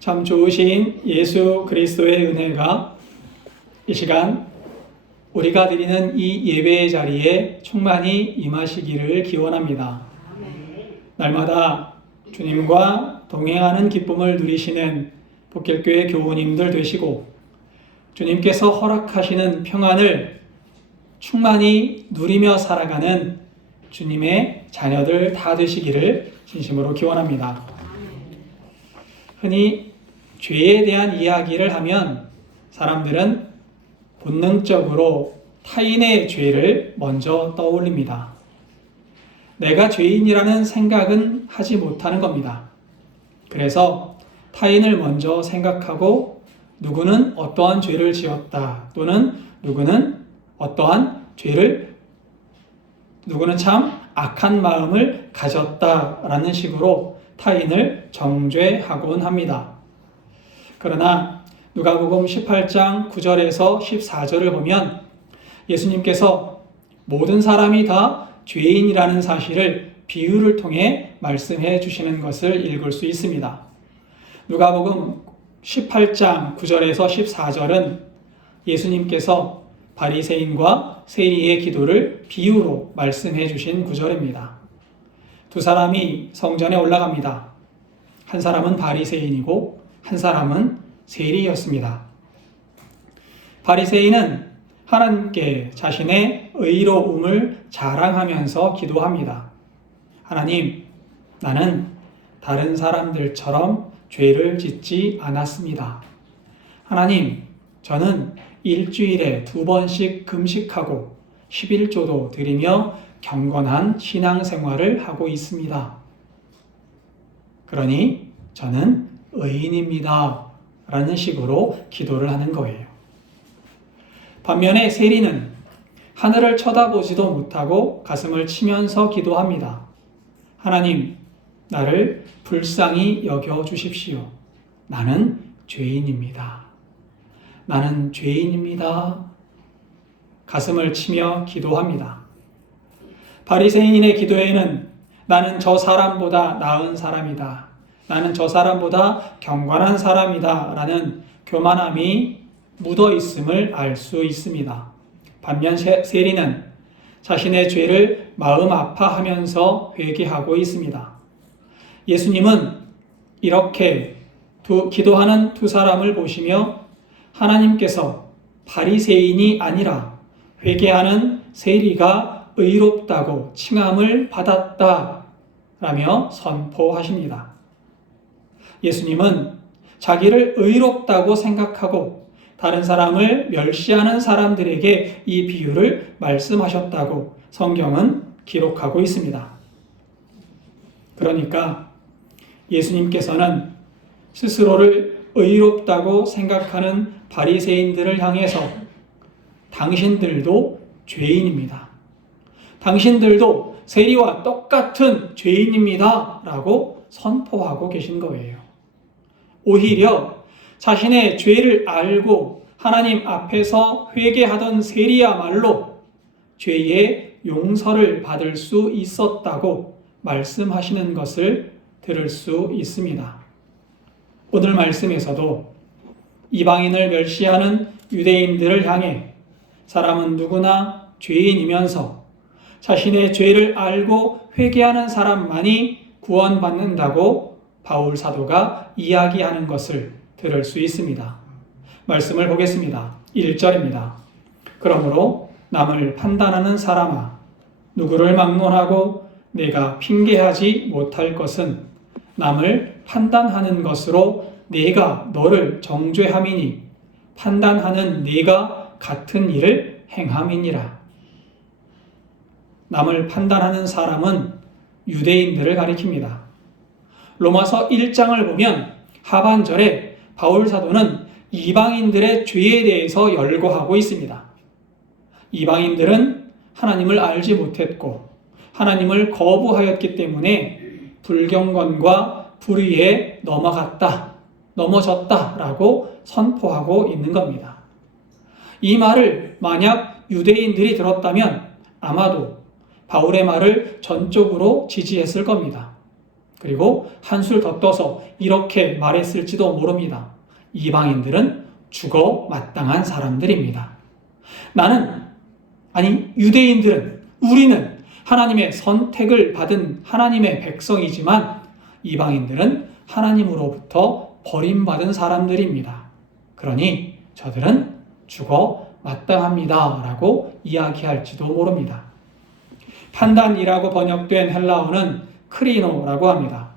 참 좋으신 예수 그리스도의 은혜가 이 시간 우리가 드리는 이 예배의 자리에 충만히 임하시기를 기원합니다. 날마다 주님과 동행하는 기쁨을 누리시는 복길교회 교우님들 되시고 주님께서 허락하시는 평안을 충만히 누리며 살아가는 주님의 자녀들 다 되시기를 진심으로 기원합니다. 흔히 죄에 대한 이야기를 하면 사람들은 본능적으로 타인의 죄를 먼저 떠올립니다. 내가 죄인이라는 생각은 하지 못하는 겁니다. 그래서 타인을 먼저 생각하고 누구는 어떠한 죄를 지었다 또는 누구는 참 악한 마음을 가졌다라는 식으로 타인을 정죄하곤 합니다. 그러나 누가복음 18장 9절에서 14절을 보면 예수님께서 모든 사람이 다 죄인이라는 사실을 비유를 통해 말씀해 주시는 것을 읽을 수 있습니다. 누가복음 18장 9절에서 14절은 예수님께서 바리새인과 세리의 기도를 비유로 말씀해 주신 구절입니다. 두 사람이 성전에 올라갑니다. 한 사람은 바리새인이고 한 사람은 세리였습니다. 바리새인은 하나님께 자신의 의로움을 자랑하면서 기도합니다. 하나님, 나는 다른 사람들처럼 죄를 짓지 않았습니다. 하나님, 저는 일주일에 2번씩 금식하고 11조도 드리며 경건한 신앙생활을 하고 있습니다. 그러니 저는 의인입니다. 라는 식으로 기도를 하는 거예요. 반면에 세리는 하늘을 쳐다보지도 못하고 가슴을 치면서 기도합니다. 하나님, 나를 불쌍히 여겨 주십시오. 나는 죄인입니다. 나는 죄인입니다. 가슴을 치며 기도합니다. 바리새인의 기도에는 나는 저 사람보다 나은 사람이다. 나는 저 사람보다 경건한 사람이다. 라는 교만함이 묻어 있음을 알 수 있습니다. 반면 세리는 자신의 죄를 마음 아파하면서 회개하고 있습니다. 예수님은 이렇게 기도하는 두 사람을 보시며 하나님께서 바리새인이 아니라 회개하는 세리가 의롭다고 칭함을 받았다라며 선포하십니다. 예수님은 자기를 의롭다고 생각하고 다른 사람을 멸시하는 사람들에게 이 비유를 말씀하셨다고 성경은 기록하고 있습니다. 그러니까 예수님께서는 스스로를 의롭다고 생각하는 바리새인들을 향해서 당신들도 죄인입니다. 당신들도 세리와 똑같은 죄인입니다. 라고 선포하고 계신 거예요. 오히려 자신의 죄를 알고 하나님 앞에서 회개하던 세리야말로 죄의 용서를 받을 수 있었다고 말씀하시는 것을 들을 수 있습니다. 오늘 말씀에서도 이방인을 멸시하는 유대인들을 향해 사람은 누구나 죄인이면서 자신의 죄를 알고 회개하는 사람만이 구원받는다고 바울 사도가 이야기하는 것을 들을 수 있습니다. 말씀을 보겠습니다. 1절입니다. 그러므로 남을 판단하는 사람아, 누구를 막론하고 내가 핑계하지 못할 것은 남을 판단하는 것으로 내가 너를 정죄함이니 판단하는 네가 같은 일을 행함이니라. 남을 판단하는 사람은 유대인들을 가리킵니다. 로마서 1장을 보면 하반절에 바울 사도는 이방인들의 죄에 대해서 열거하고 있습니다. 이방인들은 하나님을 알지 못했고 하나님을 거부하였기 때문에 불경건과 불의에 넘어졌다라고 선포하고 있는 겁니다. 이 말을 만약 유대인들이 들었다면 아마도 바울의 말을 전적으로 지지했을 겁니다. 그리고 한술 더 떠서 이렇게 말했을지도 모릅니다. 이방인들은 죽어 마땅한 사람들입니다. 유대인들은, 우리는 하나님의 선택을 받은 하나님의 백성이지만 이방인들은 하나님으로부터 버림받은 사람들입니다. 그러니 저들은 죽어 마땅합니다 라고 이야기할지도 모릅니다. 판단이라고 번역된 헬라어는 크리노라고 합니다.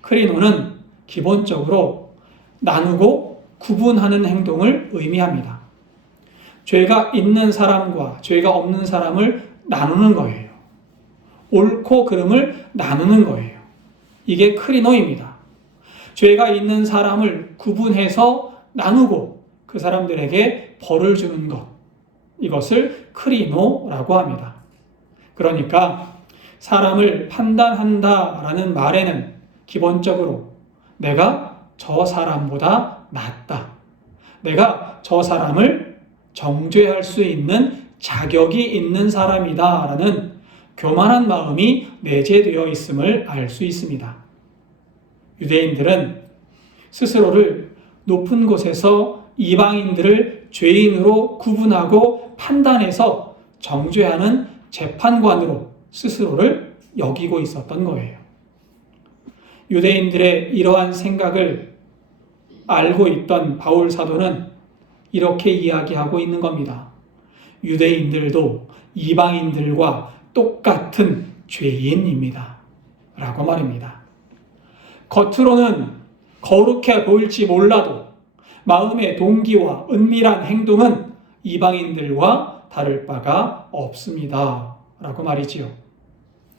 크리노는 기본적으로 나누고 구분하는 행동을 의미합니다. 죄가 있는 사람과 죄가 없는 사람을 나누는 거예요. 옳고 그름을 나누는 거예요. 이게 크리노입니다. 죄가 있는 사람을 구분해서 나누고 그 사람들에게 벌을 주는 것, 이것을 크리노라고 합니다. 그러니까 사람을 판단한다라는 말에는 기본적으로 내가 저 사람보다 낫다, 내가 저 사람을 정죄할 수 있는 자격이 있는 사람이다라는 교만한 마음이 내재되어 있음을 알 수 있습니다. 유대인들은 스스로를 높은 곳에서 이방인들을 죄인으로 구분하고 판단해서 정죄하는 재판관으로 스스로를 여기고 있었던 거예요. 유대인들의 이러한 생각을 알고 있던 바울 사도는 이렇게 이야기하고 있는 겁니다. 유대인들도 이방인들과 똑같은 죄인입니다 라고 말입니다. 겉으로는 거룩해 보일지 몰라도 마음의 동기와 은밀한 행동은 이방인들과 다를 바가 없습니다 라고 말이지요.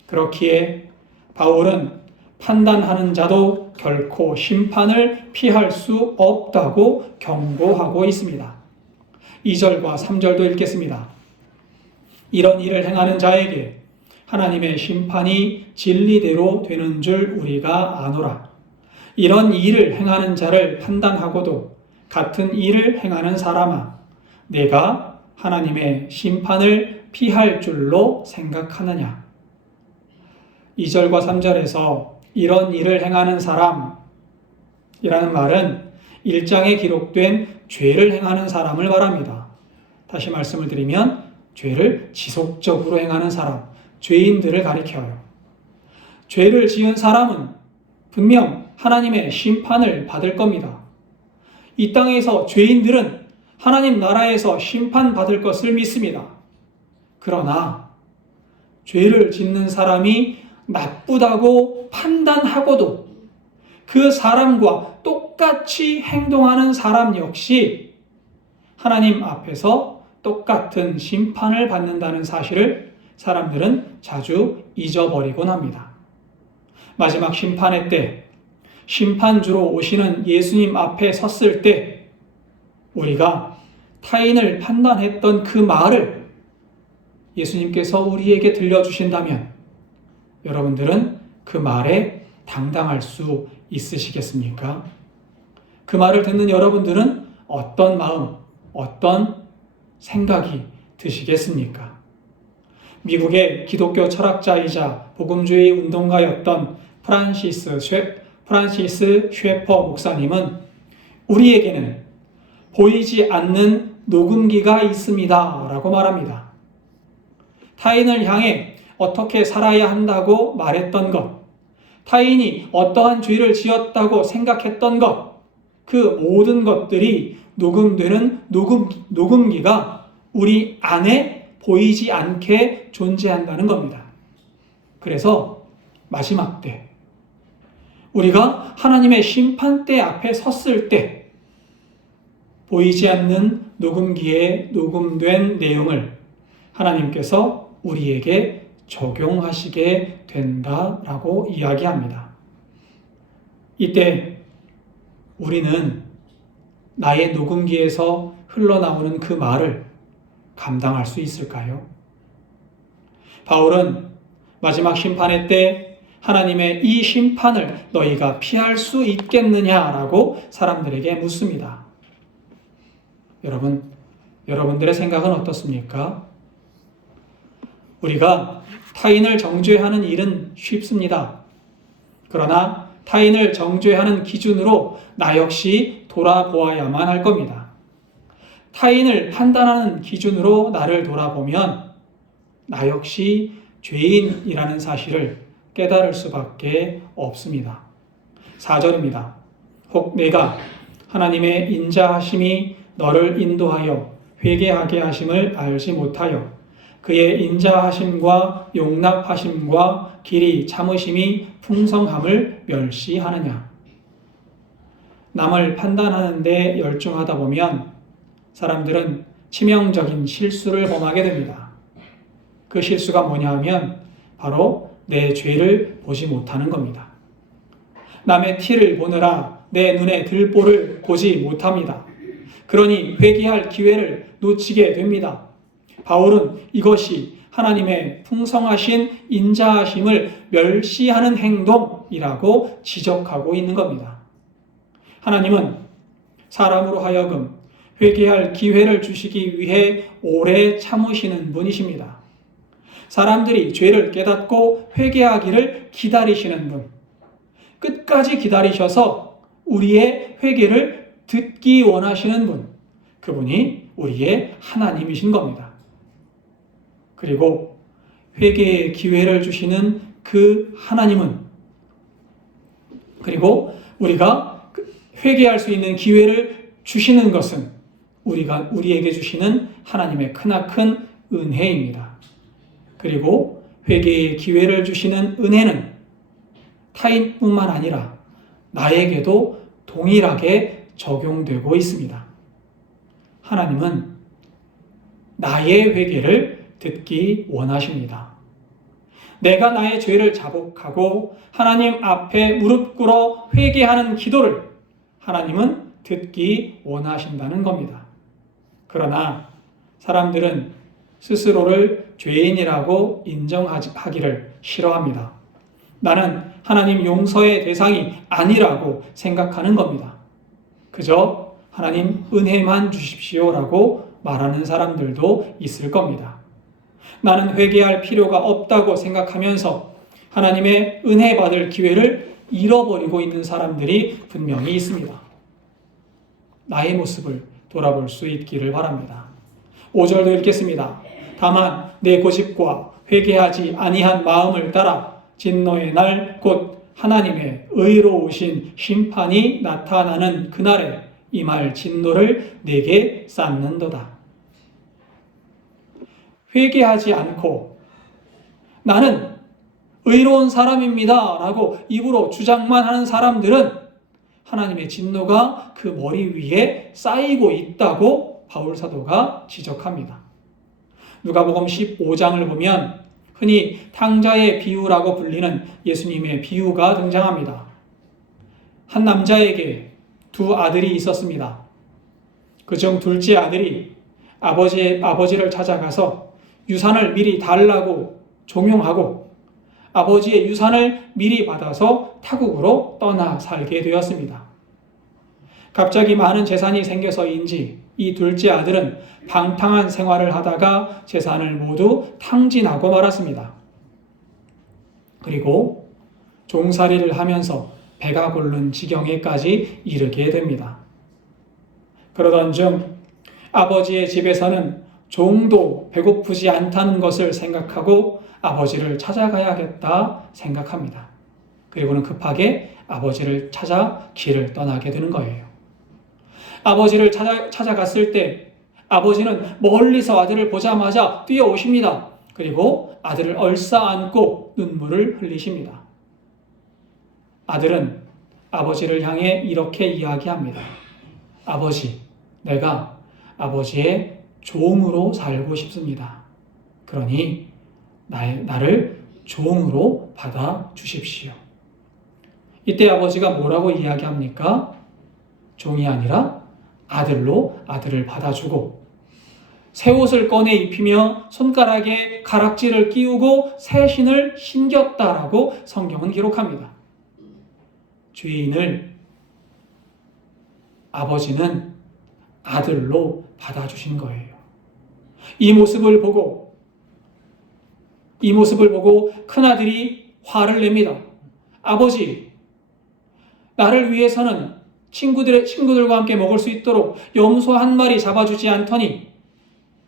그렇기에 바울은 판단하는 자도 결코 심판을 피할 수 없다고 경고하고 있습니다. 2절과 3절도 읽겠습니다. 이런 일을 행하는 자에게 하나님의 심판이 진리대로 되는 줄 우리가 아노라. 이런 일을 행하는 자를 판단하고도 같은 일을 행하는 사람아, 내가 하나님의 심판을 피할 줄로 생각하느냐. 2절과 3절에서 이런 일을 행하는 사람이라는 말은 1장에 기록된 죄를 행하는 사람을 말합니다. 다시 말씀을 드리면 죄를 지속적으로 행하는 사람, 죄인들을 가리켜요. 죄를 지은 사람은 분명 하나님의 심판을 받을 겁니다. 이 땅에서 죄인들은 하나님 나라에서 심판받을 것을 믿습니다. 그러나 죄를 짓는 사람이 나쁘다고 판단하고도 그 사람과 똑같이 행동하는 사람 역시 하나님 앞에서 똑같은 심판을 받는다는 사실을 사람들은 자주 잊어버리곤 합니다. 마지막 심판의 때, 심판주로 오시는 예수님 앞에 섰을 때 우리가 타인을 판단했던 그 말을 예수님께서 우리에게 들려주신다면 여러분들은 그 말에 당당할 수 있으시겠습니까? 그 말을 듣는 여러분들은 어떤 마음, 어떤 생각이 드시겠습니까? 미국의 기독교 철학자이자 복음주의 운동가였던 프란시스 쉐퍼 목사님은 우리에게는 보이지 않는 녹음기가 있습니다 라고 말합니다. 타인을 향해 어떻게 살아야 한다고 말했던 것, 타인이 어떠한 죄를 지었다고 생각했던 것, 그 모든 것들이 녹음되는 녹음기가 우리 안에 보이지 않게 존재한다는 겁니다. 그래서 마지막 때, 우리가 하나님의 심판대 앞에 섰을 때 보이지 않는 녹음기에 녹음된 내용을 하나님께서 우리에게 적용하시게 된다라고 이야기합니다. 이때 우리는 나의 녹음기에서 흘러나오는 그 말을 감당할 수 있을까요? 바울은 마지막 심판의 때 하나님의 이 심판을 너희가 피할 수 있겠느냐라고 사람들에게 묻습니다. 여러분들의 생각은 어떻습니까? 우리가 타인을 정죄하는 일은 쉽습니다. 그러나 타인을 정죄하는 기준으로 나 역시 돌아보아야만 할 겁니다. 타인을 판단하는 기준으로 나를 돌아보면 나 역시 죄인이라는 사실을 깨달을 수밖에 없습니다. 4절입니다. 혹 내가 하나님의 인자하심이 너를 인도하여 회개하게 하심을 알지 못하여 그의 인자하심과 용납하심과 길이 참으심이 풍성함을 멸시하느냐. 남을 판단하는 데 열중하다 보면 사람들은 치명적인 실수를 범하게 됩니다. 그 실수가 뭐냐 하면 바로 내 죄를 보지 못하는 겁니다. 남의 티를 보느라 내 눈에 들보를 보지 못합니다. 그러니 회개할 기회를 놓치게 됩니다. 바울은 이것이 하나님의 풍성하신 인자하심을 멸시하는 행동이라고 지적하고 있는 겁니다. 하나님은 사람으로 하여금 회개할 기회를 주시기 위해 오래 참으시는 분이십니다. 사람들이 죄를 깨닫고 회개하기를 기다리시는 분, 끝까지 기다리셔서 우리의 회개를 듣기 원하시는 분, 그분이 우리의 하나님이신 겁니다. 그리고 회개의 기회를 주시는 그 하나님은, 그리고 우리가 회개할 수 있는 기회를 주시는 것은 우리에게 주시는 하나님의 크나큰 은혜입니다. 그리고 회개의 기회를 주시는 은혜는 타인뿐만 아니라 나에게도 동일하게 적용되고 있습니다. 하나님은 나의 회개를 듣기 원하십니다. 내가 나의 죄를 자복하고 하나님 앞에 무릎 꿇어 회개하는 기도를 하나님은 듣기 원하신다는 겁니다. 그러나 사람들은 스스로를 죄인이라고 인정하기를 싫어합니다. 나는 하나님 용서의 대상이 아니라고 생각하는 겁니다. 그저 하나님 은혜만 주십시오라고 말하는 사람들도 있을 겁니다. 나는 회개할 필요가 없다고 생각하면서 하나님의 은혜 받을 기회를 잃어버리고 있는 사람들이 분명히 있습니다. 나의 모습을 돌아볼 수 있기를 바랍니다. 5절도 읽겠습니다. 다만 내 고집과 회개하지 아니한 마음을 따라 진노의 날 곧 하나님의 의로우신 심판이 나타나는 그날에 임할 진노를 내게 쌓는도다. 회개하지 않고 나는 의로운 사람입니다 라고 입으로 주장만 하는 사람들은 하나님의 진노가 그 머리 위에 쌓이고 있다고 바울 사도가 지적합니다. 누가복음 15장을 보면 흔히 탕자의 비유라고 불리는 예수님의 비유가 등장합니다. 한 남자에게 두 아들이 있었습니다. 그중 둘째 아들이 아버지를 찾아가서 유산을 미리 달라고 종용하고 아버지의 유산을 미리 받아서 타국으로 떠나 살게 되었습니다. 갑자기 많은 재산이 생겨서인지 이 둘째 아들은 방탕한 생활을 하다가 재산을 모두 탕진하고 말았습니다. 그리고 종살이를 하면서 배가 고른 지경에까지 이르게 됩니다. 그러던 중 아버지의 집에서는 종도 배고프지 않다는 것을 생각하고 아버지를 찾아가야겠다 생각합니다. 그리고는 급하게 아버지를 찾아 길을 떠나게 되는 거예요. 아버지를 찾아갔을 때 아버지는 멀리서 아들을 보자마자 뛰어오십니다. 그리고 아들을 얼싸안고 눈물을 흘리십니다. 아들은 아버지를 향해 이렇게 이야기합니다. 아버지, 내가 아버지의 종으로 살고 싶습니다. 그러니 나를 종으로 받아주십시오. 이때 아버지가 뭐라고 이야기합니까? 종이 아니라 아들로 아들을 받아주고 새 옷을 꺼내 입히며 손가락에 가락지를 끼우고 새 신을 신겼다라고 성경은 기록합니다. 죄인을 아버지는 아들로 받아주신 거예요. 이 모습을 보고 큰아들이 화를 냅니다. 아버지, 나를 위해서는 친구들과 함께 먹을 수 있도록 염소 한 마리 잡아주지 않더니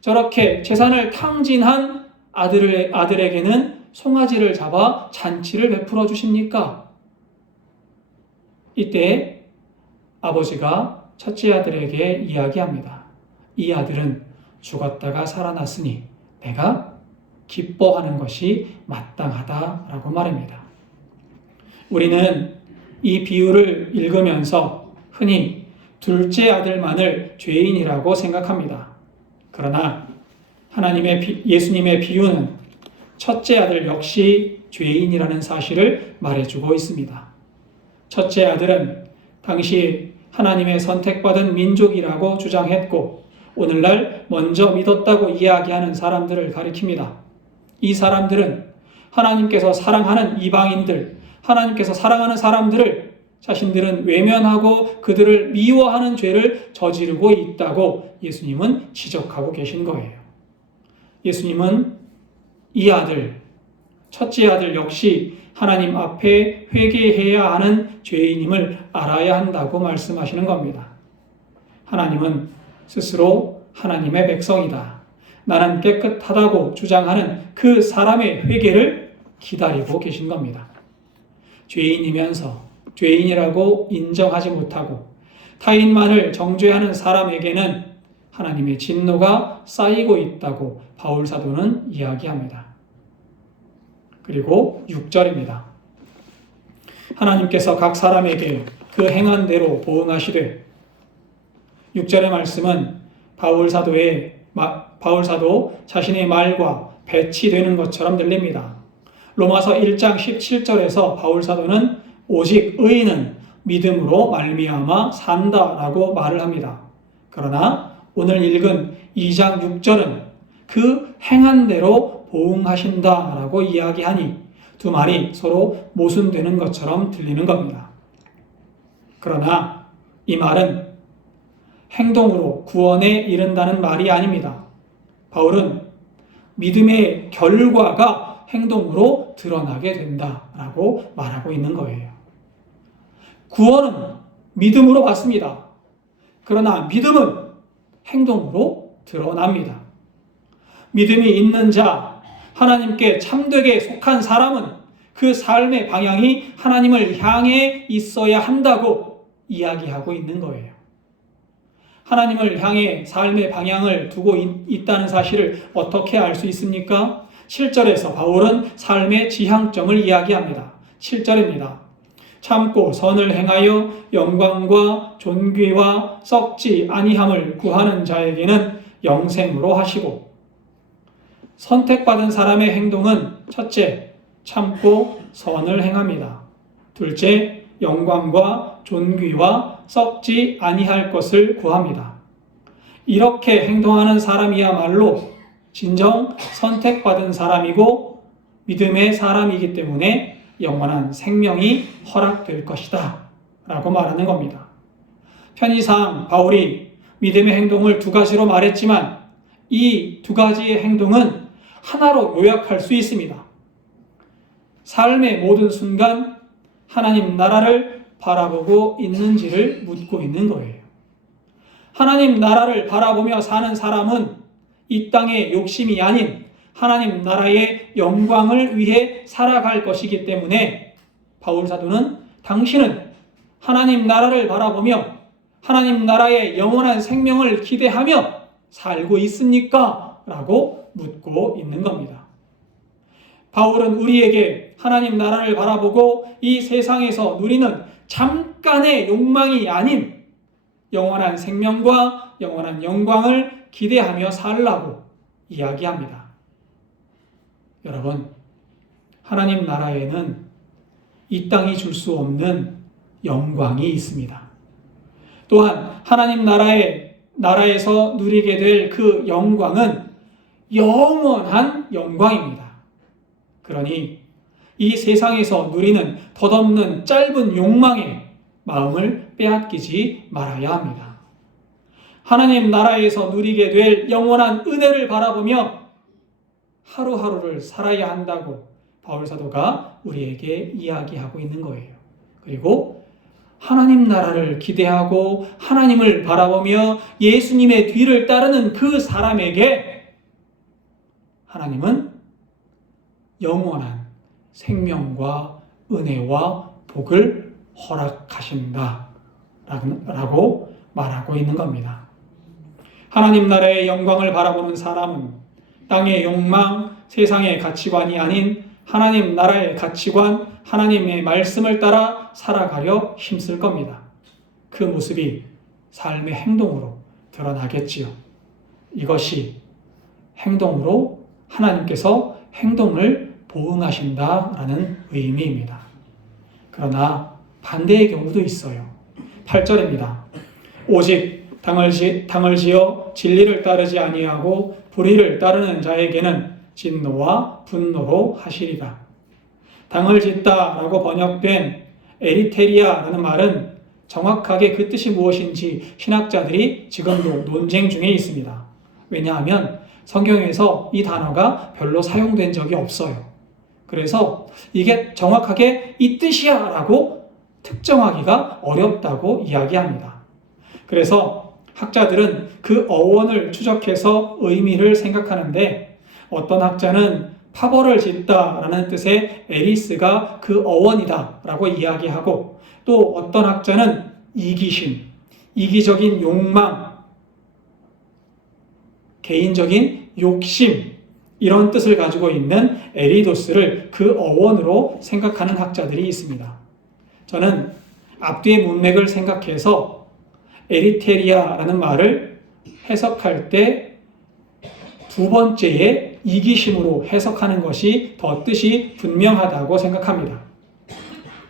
저렇게 재산을 탕진한 아들에게는 송아지를 잡아 잔치를 베풀어 주십니까? 이때 아버지가 첫째 아들에게 이야기합니다. 이 아들은 죽었다가 살아났으니 내가 기뻐하는 것이 마땅하다라고 말합니다. 우리는 이 비유를 읽으면서 흔히 둘째 아들만을 죄인이라고 생각합니다. 그러나 예수님의 비유는 첫째 아들 역시 죄인이라는 사실을 말해주고 있습니다. 첫째 아들은 당시 하나님의 선택받은 민족이라고 주장했고 오늘날 먼저 믿었다고 이야기하는 사람들을 가리킵니다. 이 사람들은 하나님께서 사랑하는 이방인들, 하나님께서 사랑하는 사람들을 자신들은 외면하고 그들을 미워하는 죄를 저지르고 있다고 예수님은 지적하고 계신 거예요. 예수님은 이 아들, 첫째 아들 역시 하나님 앞에 회개해야 하는 죄인임을 알아야 한다고 말씀하시는 겁니다. 하나님은 스스로 하나님의 백성이다. 나는 깨끗하다고 주장하는 그 사람의 회개를 기다리고 계신 겁니다. 죄인이면서 죄인이라고 인정하지 못하고 타인만을 정죄하는 사람에게는 하나님의 진노가 쌓이고 있다고 바울 사도는 이야기합니다. 그리고 6절입니다. 하나님께서 각 사람에게 그 행한 대로 보응하시되 6절의 말씀은 바울 사도 자신의 말과 배치되는 것처럼 들립니다. 로마서 1장 17절에서 바울 사도는 오직 의인은 믿음으로 말미암아 산다라고 말을 합니다. 그러나 오늘 읽은 2장 6절은 그 행한 대로 보응하신다라고 이야기하니 두 말이 서로 모순되는 것처럼 들리는 겁니다. 그러나 이 말은 행동으로 구원에 이른다는 말이 아닙니다. 바울은 믿음의 결과가 행동으로 드러나게 된다라고 말하고 있는 거예요. 구원은 믿음으로 받습니다. 그러나 믿음은 행동으로 드러납니다. 믿음이 있는 자, 하나님께 참되게 속한 사람은 그 삶의 방향이 하나님을 향해 있어야 한다고 이야기하고 있는 거예요. 하나님을 향해 삶의 방향을 두고 있다는 사실을 어떻게 알 수 있습니까? 7절에서 바울은 삶의 지향점을 이야기합니다. 7절입니다. 참고 선을 행하여 영광과 존귀와 썩지 아니함을 구하는 자에게는 영생으로 하시고 선택받은 사람의 행동은 첫째, 참고 선을 행합니다. 둘째, 영광과 존귀와 썩지 아니할 것을 구합니다. 이렇게 행동하는 사람이야말로 진정 선택받은 사람이고 믿음의 사람이기 때문에 영원한 생명이 허락될 것이다 라고 말하는 겁니다. 편의상 바울이 믿음의 행동을 두 가지로 말했지만 이 두 가지의 행동은 하나로 요약할 수 있습니다. 삶의 모든 순간 하나님 나라를 바라보고 있는지를 묻고 있는 거예요. 하나님 나라를 바라보며 사는 사람은 이 땅의 욕심이 아닌 하나님 나라의 영광을 위해 살아갈 것이기 때문에 바울 사도는 당신은 하나님 나라를 바라보며 하나님 나라의 영원한 생명을 기대하며 살고 있습니까? 라고 묻고 있는 겁니다. 바울은 우리에게 하나님 나라를 바라보고 이 세상에서 누리는 잠깐의 욕망이 아닌 영원한 생명과 영원한 영광을 기대하며 살라고 이야기합니다. 여러분, 하나님 나라에는 이 땅이 줄 수 없는 영광이 있습니다. 또한 하나님 나라에서 누리게 될 그 영광은 영원한 영광입니다. 그러니 이 세상에서 누리는 덧없는 짧은 욕망에 마음을 빼앗기지 말아야 합니다. 하나님 나라에서 누리게 될 영원한 은혜를 바라보며 하루하루를 살아야 한다고 바울 사도가 우리에게 이야기하고 있는 거예요. 그리고 하나님 나라를 기대하고 하나님을 바라보며 예수님의 뒤를 따르는 그 사람에게 하나님은 영원한 생명과 은혜와 복을 허락하신다 라고 말하고 있는 겁니다. 하나님 나라의 영광을 바라보는 사람은 땅의 욕망, 세상의 가치관이 아닌 하나님 나라의 가치관, 하나님의 말씀을 따라 살아가려 힘쓸 겁니다. 그 모습이 삶의 행동으로 드러나겠지요. 이것이 행동으로 하나님께서 행동을 보응하신다라는 의미입니다. 그러나 반대의 경우도 있어요. 8절입니다. 오직 당을 지어 진리를 따르지 아니하고 불의를 따르는 자에게는 진노와 분노로 하시리라. 당을 짓다라고 번역된 에리테리아라는 말은 정확하게 그 뜻이 무엇인지 신학자들이 지금도 논쟁 중에 있습니다. 왜냐하면 성경에서 이 단어가 별로 사용된 적이 없어요. 그래서 이게 정확하게 이 뜻이야 라고 특정하기가 어렵다고 이야기합니다. 그래서 학자들은 그 어원을 추적해서 의미를 생각하는데 어떤 학자는 파벌을 짓다라는 뜻의 에리스가 그 어원이다 라고 이야기하고 또 어떤 학자는 이기심, 이기적인 욕망, 개인적인 욕심 이런 뜻을 가지고 있는 에리도스를 그 어원으로 생각하는 학자들이 있습니다. 저는 앞뒤의 문맥을 생각해서 에리테리아라는 말을 해석할 때 두 번째의 이기심으로 해석하는 것이 더 뜻이 분명하다고 생각합니다.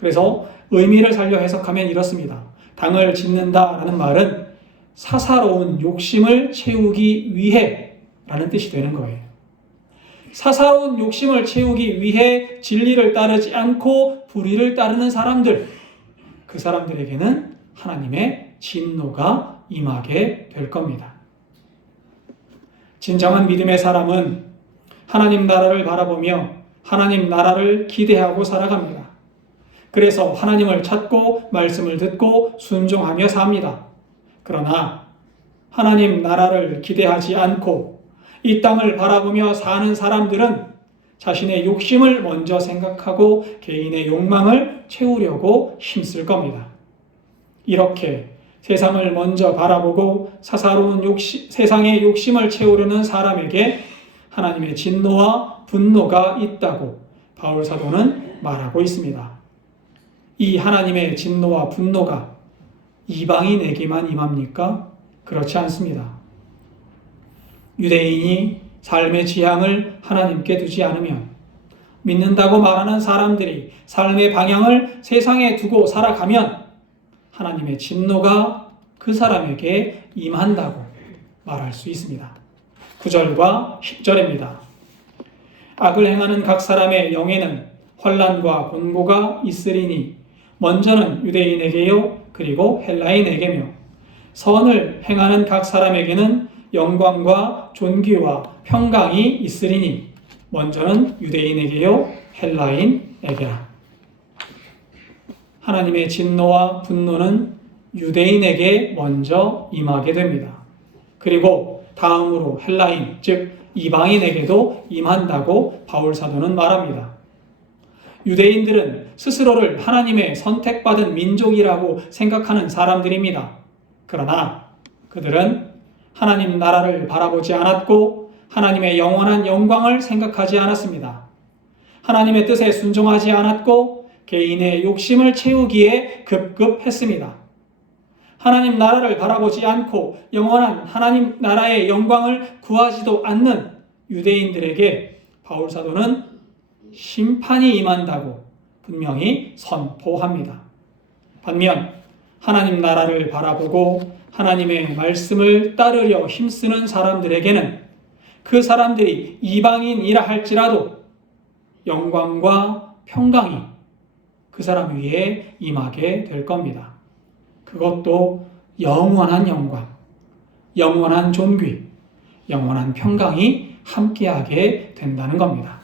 그래서 의미를 살려 해석하면 이렇습니다. 당을 짓는다라는 말은 사사로운 욕심을 채우기 위해 라는 뜻이 되는 거예요. 사사로운 욕심을 채우기 위해 진리를 따르지 않고 불의를 따르는 사람들, 그 사람들에게는 하나님의 진노가 임하게 될 겁니다. 진정한 믿음의 사람은 하나님 나라를 바라보며 하나님 나라를 기대하고 살아갑니다. 그래서 하나님을 찾고 말씀을 듣고 순종하며 삽니다. 그러나 하나님 나라를 기대하지 않고 이 땅을 바라보며 사는 사람들은 자신의 욕심을 먼저 생각하고 개인의 욕망을 채우려고 힘쓸 겁니다. 이렇게 세상을 먼저 바라보고 사사로운 세상의 욕심을 채우려는 사람에게 하나님의 진노와 분노가 있다고 바울 사도는 말하고 있습니다. 이 하나님의 진노와 분노가 이방인에게만 임합니까? 그렇지 않습니다. 유대인이 삶의 지향을 하나님께 두지 않으면 믿는다고 말하는 사람들이 삶의 방향을 세상에 두고 살아가면 하나님의 진노가 그 사람에게 임한다고 말할 수 있습니다. 9절과 10절입니다. 악을 행하는 각 사람의 영에는 환난과 곤고가 있으리니 먼저는 유대인에게요 그리고 헬라인에게며 선을 행하는 각 사람에게는 영광과 존귀와 평강이 있으리니 먼저는 유대인에게요 헬라인에게라. 하나님의 진노와 분노는 유대인에게 먼저 임하게 됩니다. 그리고 다음으로 헬라인, 즉 이방인에게도 임한다고 바울 사도는 말합니다. 유대인들은 스스로를 하나님의 선택받은 민족이라고 생각하는 사람들입니다. 그러나 그들은 하나님 나라를 바라보지 않았고 하나님의 영원한 영광을 생각하지 않았습니다. 하나님의 뜻에 순종하지 않았고 개인의 욕심을 채우기에 급급했습니다. 하나님 나라를 바라보지 않고 영원한 하나님 나라의 영광을 구하지도 않는 유대인들에게 바울 사도는 심판이 임한다고 분명히 선포합니다. 반면 하나님 나라를 바라보고 하나님의 말씀을 따르려 힘쓰는 사람들에게는 그 사람들이 이방인이라 할지라도 영광과 평강이 그 사람 위에 임하게 될 겁니다. 그것도 영원한 영광, 영원한 존귀, 영원한 평강이 함께하게 된다는 겁니다.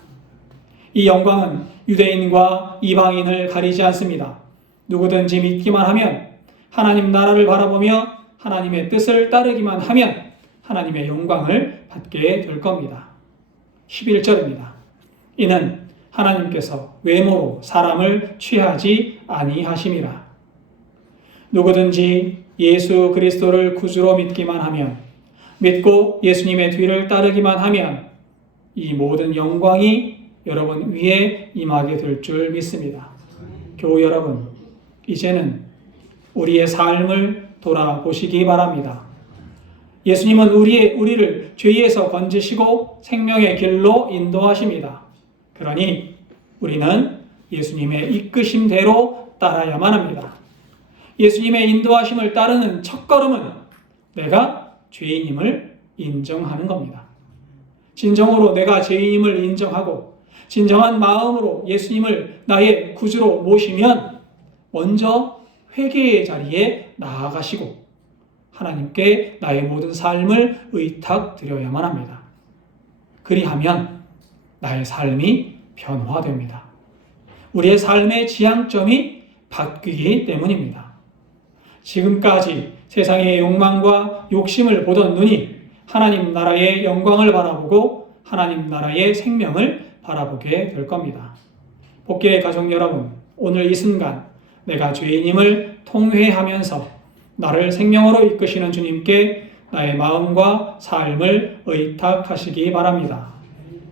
이 영광은 유대인과 이방인을 가리지 않습니다. 누구든지 믿기만 하면, 하나님 나라를 바라보며 하나님의 뜻을 따르기만 하면 하나님의 영광을 받게 될 겁니다. 11절입니다. 이는 하나님께서 외모로 사람을 취하지 아니하심이라. 누구든지 예수 그리스도를 구주로 믿기만 하면, 믿고 예수님의 뒤를 따르기만 하면 이 모든 영광이 여러분 위에 임하게 될 줄 믿습니다. 교우 여러분, 이제는 우리의 삶을 돌아보시기 바랍니다. 예수님은 우리를 죄에서 건지시고 생명의 길로 인도하십니다. 그러니 우리는 예수님의 이끄심대로 따라야만 합니다. 예수님의 인도하심을 따르는 첫걸음은 내가 죄인임을 인정하는 겁니다. 진정으로 내가 죄인임을 인정하고 진정한 마음으로 예수님을 나의 구주로 모시면 먼저 회개의 자리에 나아가시고 하나님께 나의 모든 삶을 의탁드려야만 합니다. 그리하면 나의 삶이 변화됩니다. 우리의 삶의 지향점이 바뀌기 때문입니다. 지금까지 세상의 욕망과 욕심을 보던 눈이 하나님 나라의 영광을 바라보고 하나님 나라의 생명을 바라보게 될 겁니다. 복길의 가족 여러분, 오늘 이 순간 내가 죄인임을 통회하면서 나를 생명으로 이끄시는 주님께 나의 마음과 삶을 의탁하시기 바랍니다.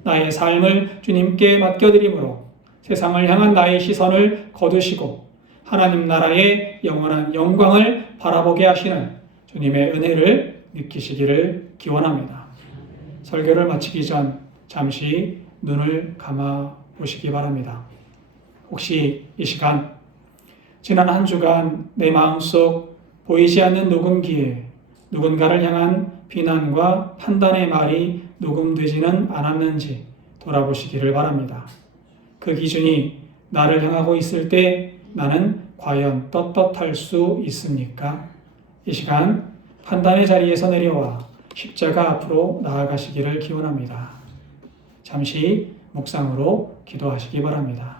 나의 삶을 주님께 맡겨드림으로 세상을 향한 나의 시선을 거두시고 하나님 나라의 영원한 영광을 바라보게 하시는 주님의 은혜를 느끼시기를 기원합니다. 설교를 마치기 전 잠시 눈을 감아 보시기 바랍니다. 혹시 이 시간 지난 한 주간 내 마음속 보이지 않는 녹음기에 누군가를 향한 비난과 판단의 말이 녹음되지는 않았는지 돌아보시기를 바랍니다. 그 기준이 나를 향하고 있을 때 나는 과연 떳떳할 수 있습니까? 이 시간 판단의 자리에서 내려와 십자가 앞으로 나아가시기를 기원합니다. 잠시 묵상으로 기도하시기 바랍니다.